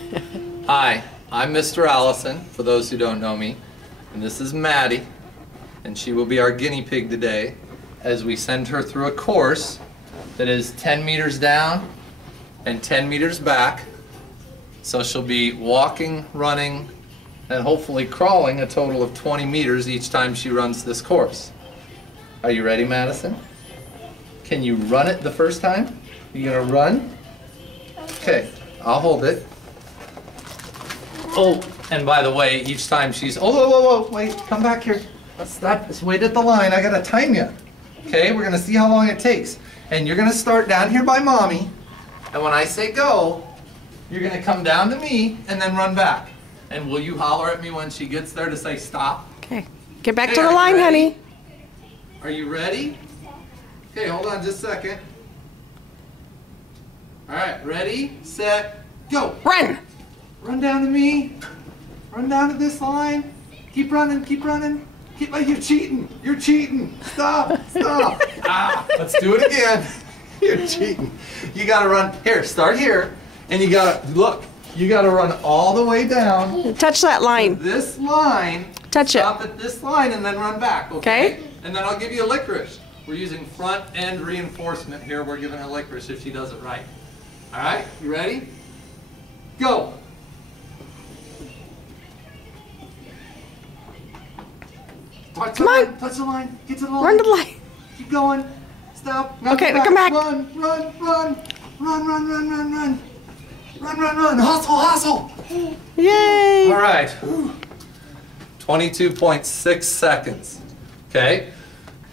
Hi, I'm Mr. Allison, for those who don't know me, and this is Maddie, and she will be our guinea pig today as we send her through a course that is 10 meters down and 10 meters back. So she'll be walking, running, and hopefully crawling a total of 20 meters each time she runs this course. Are you ready, Madison? Can you run it the first time? You gonna run? Okay, I'll hold it. Oh, and by the way, each time she's, oh, whoa, whoa, whoa, wait, come back here. Let's stop, let's wait at the line. I gotta time you. Okay, we're gonna see how long it takes. And you're gonna start down here by mommy. And when I say go, you're gonna come down to me and then run back. And will you holler at me when she gets there to say stop? Okay, get back to the line, honey. Are you ready? Okay, hold on just a second. All right, ready, set, go. Run. Run down to me. Run down to this line. Keep running, keep running. Oh, you're cheating. You're cheating. Stop, stop. Let's do it again. You're cheating. You gotta run, here, start here. And you gotta, look, you gotta run all the way down. Touch that line. This line. Touch it. Stop at this line and then run back, Okay. And then I'll give you a licorice. We're using front end reinforcement here. We're giving her licorice if she does it right. All right, you ready? Go. Come on. Touch the line. Get to the line. Run to the line. Keep going. Stop. Now Okay, go come back. Run, run, run. Run, run, run, run, run. Run, run, run. Hustle, hustle. Yay. All right. 22.6 seconds. Okay.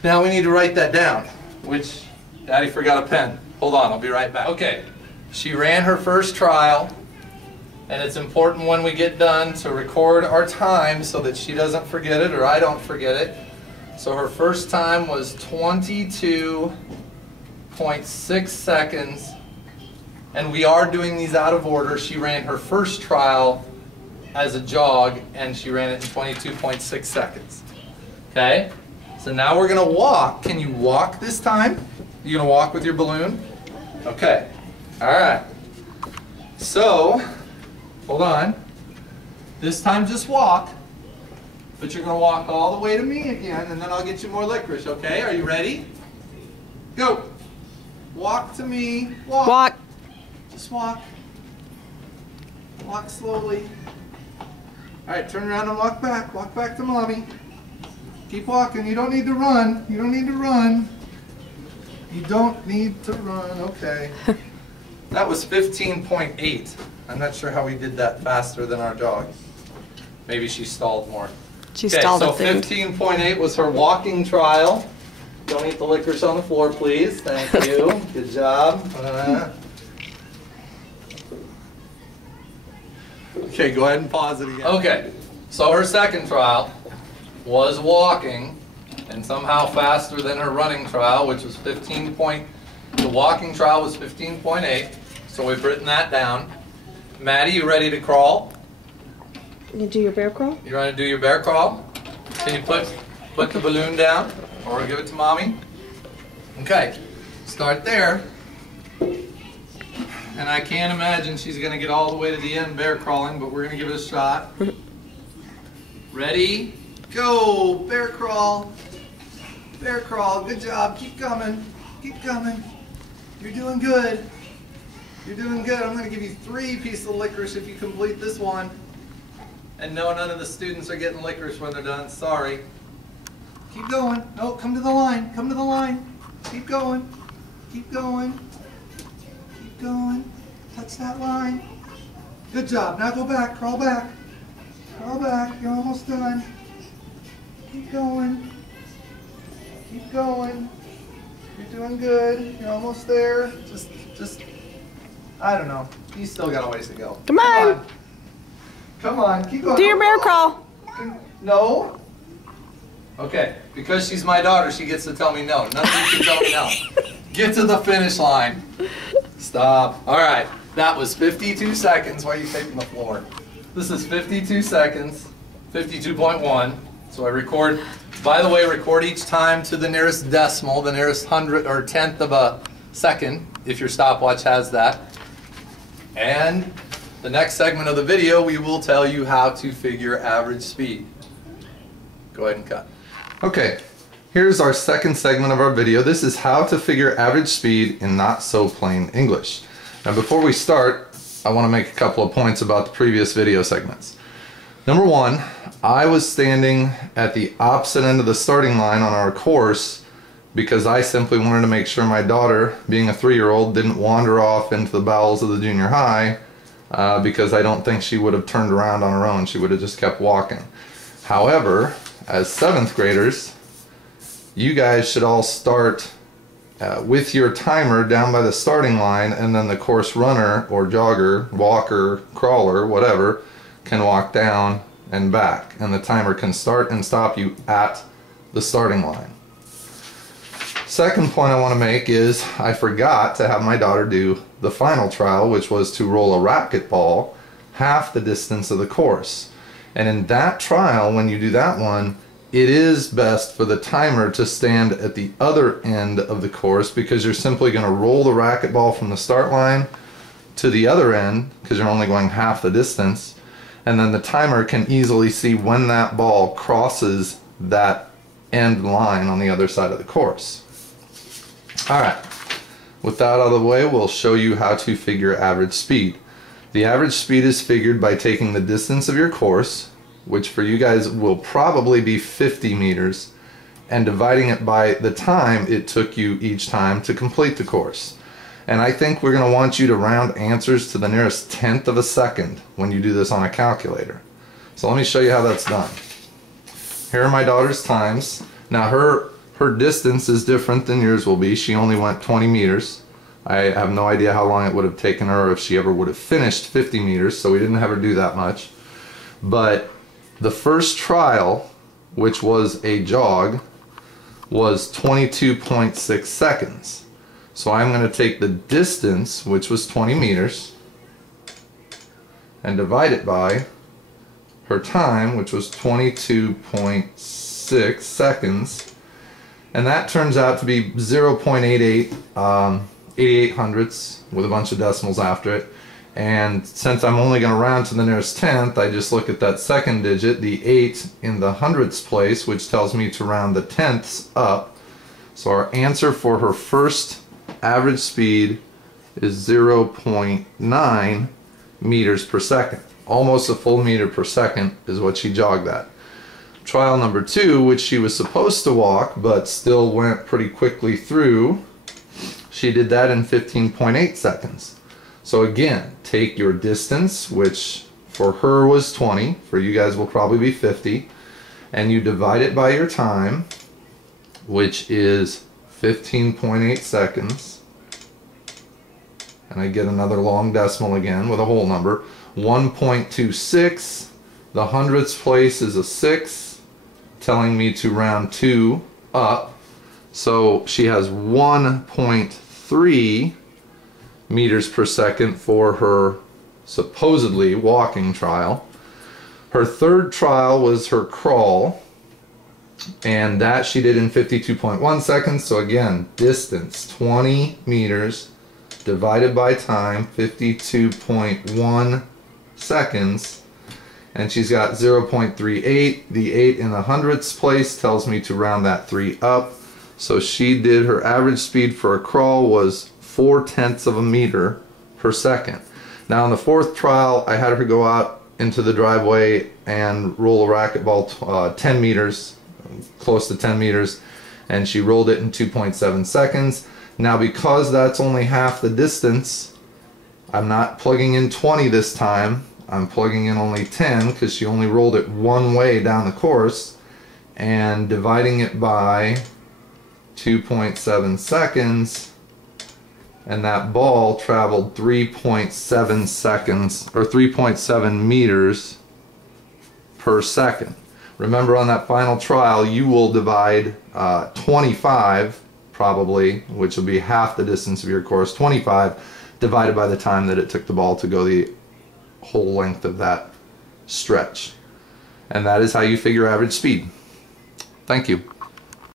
Now we need to write that down, which Daddy forgot a pen. Hold on, I'll be right back. Okay. She ran her first trial. And it's important when we get done to record our time so that she doesn't forget it or I don't forget it. So her first time was 22.6 seconds. And we are doing these out of order. She ran her first trial as a jog and she ran it in 22.6 seconds. Okay? So now we're going to walk. Can you walk this time? You going to walk with your balloon? Okay. All right. So, hold on. This time just walk, but you're going to walk all the way to me again, and then I'll get you more licorice, okay? Are you ready? Go. Walk to me. Walk. Walk. Just walk. Walk slowly. All right, turn around and walk back. Walk back to mommy. Keep walking. You don't need to run. You don't need to run. You don't need to run. Okay. That was 15.8. I'm not sure how we did that faster than our dog. Maybe she stalled more. She stalled so the food. 15.8 was her walking trial. Don't eat the licorice on the floor, please. Thank you. Good job. Okay, go ahead and pause it again. Okay, so her second trial was walking, and somehow faster than her running trial, which was the walking trial was 15.8. So we've written that down. Maddie, you ready to crawl? You do your bear crawl? You want to do your bear crawl? Can you put the balloon down or give it to mommy? Okay, start there. And I can't imagine she's going to get all the way to the end bear crawling, but we're going to give it a shot. Ready? Go! Bear crawl. Bear crawl. Good job. Keep coming. Keep coming. You're doing good. You're doing good. I'm going to give you 3 pieces of licorice if you complete this one. And no, none of the students are getting licorice when they're done. Sorry. Keep going. No, come to the line. Come to the line. Keep going. Keep going. Keep going. Touch that line. Good job. Now go back. Crawl back. Crawl back. You're almost done. Keep going. Keep going. You're doing good. You're almost there. Just, I don't know. You still got a ways to go. Come on. Come on. Keep going. Do your bear crawl. No. Okay. Because she's my daughter, she gets to tell me no. None of you can tell me no. Get to the finish line. Stop. All right. That was 52 seconds. Why are you taping the floor? This is 52 seconds. 52.1. So I record. By the way, record each time to the nearest decimal, the nearest 100th or 10th of a second, if your stopwatch has that. And The next segment of the video, we will tell you how to figure average speed. Go ahead and cut. Okay, here's our second segment of our video. This is how to figure average speed in not so plain English. Now before we start, I want to make a couple of points about the previous video segments. Number one, I was standing at the opposite end of the starting line on our course because I simply wanted to make sure my daughter, being a 3-year-old, didn't wander off into the bowels of the junior high because I don't think she would have turned around on her own. She would have just kept walking. However, as 7th graders, you guys should all start with your timer down by the starting line, and then the course runner or jogger, walker, crawler, whatever, can walk down and back, and the timer can start and stop you at the starting line. Second point I want to make is I forgot to have my daughter do the final trial, which was to roll a racquetball half the distance of the course. And in that trial, when you do that one, it is best for the timer to stand at the other end of the course because you're simply going to roll the racquetball from the start line to the other end because you're only going half the distance, and then the timer can easily see when that ball crosses that end line on the other side of the course. Alright, with that out of the way, we'll show you how to figure average speed. The average speed is figured by taking the distance of your course, which for you guys will probably be 50 meters, and dividing it by the time it took you each time to complete the course. And I think we're going to want you to round answers to the nearest tenth of a second when you do this on a calculator. So let me show you how that's done. Here are my daughter's times. Now her distance is different than yours will be. She only went 20 meters. I have no idea how long it would have taken her or if she ever would have finished 50 meters, so we didn't have her do that much. But the first trial, which was a jog, was 22.6 seconds. So I'm going to take the distance, which was 20 meters, and divide it by her time, which was 22.6 seconds. And that turns out to be 0.88, 88 hundredths with a bunch of decimals after it. And since I'm only going to round to the nearest tenth, I just look at that second digit, the 8 in the hundredths place, which tells me to round the tenths up. So our answer for her first average speed is 0.9 meters per second. Almost a full meter per second is what she jogged at. Trial number 2, which she was supposed to walk but still went pretty quickly through, she did that in 15.8 seconds. So again, take your distance, which for her was 20, for you guys will probably be 50, and you divide it by your time, which is 15.8 seconds, and I get another long decimal again with a whole number, 1.26, the hundredths place is a 6, telling me to round 2 up, so she has 1.3 meters per second for her supposedly walking trial. Her third trial was her crawl, and that she did in 52.1 seconds. So again, distance 20 meters divided by time 52.1 seconds, and she's got 0.38. The 8 in the hundredths place tells me to round that 3 up. So she did, her average speed for a crawl was 0.4 of a meter per second. Now in the fourth trial, I had her go out into the driveway and roll a racquetball 10 meters, close to 10 meters, and she rolled it in 2.7 seconds. Now because that's only half the distance, I'm not plugging in 20 this time. I'm plugging in only 10 because she only rolled it one way down the course, and dividing it by 2.7 seconds, and that ball traveled 3.7 seconds or 3.7 meters per second. Remember, on that final trial you will divide 25 probably, which will be half the distance of your course, 25 divided by the time that it took the ball to go the whole length of that stretch. And that is how you figure average speed. Thank you.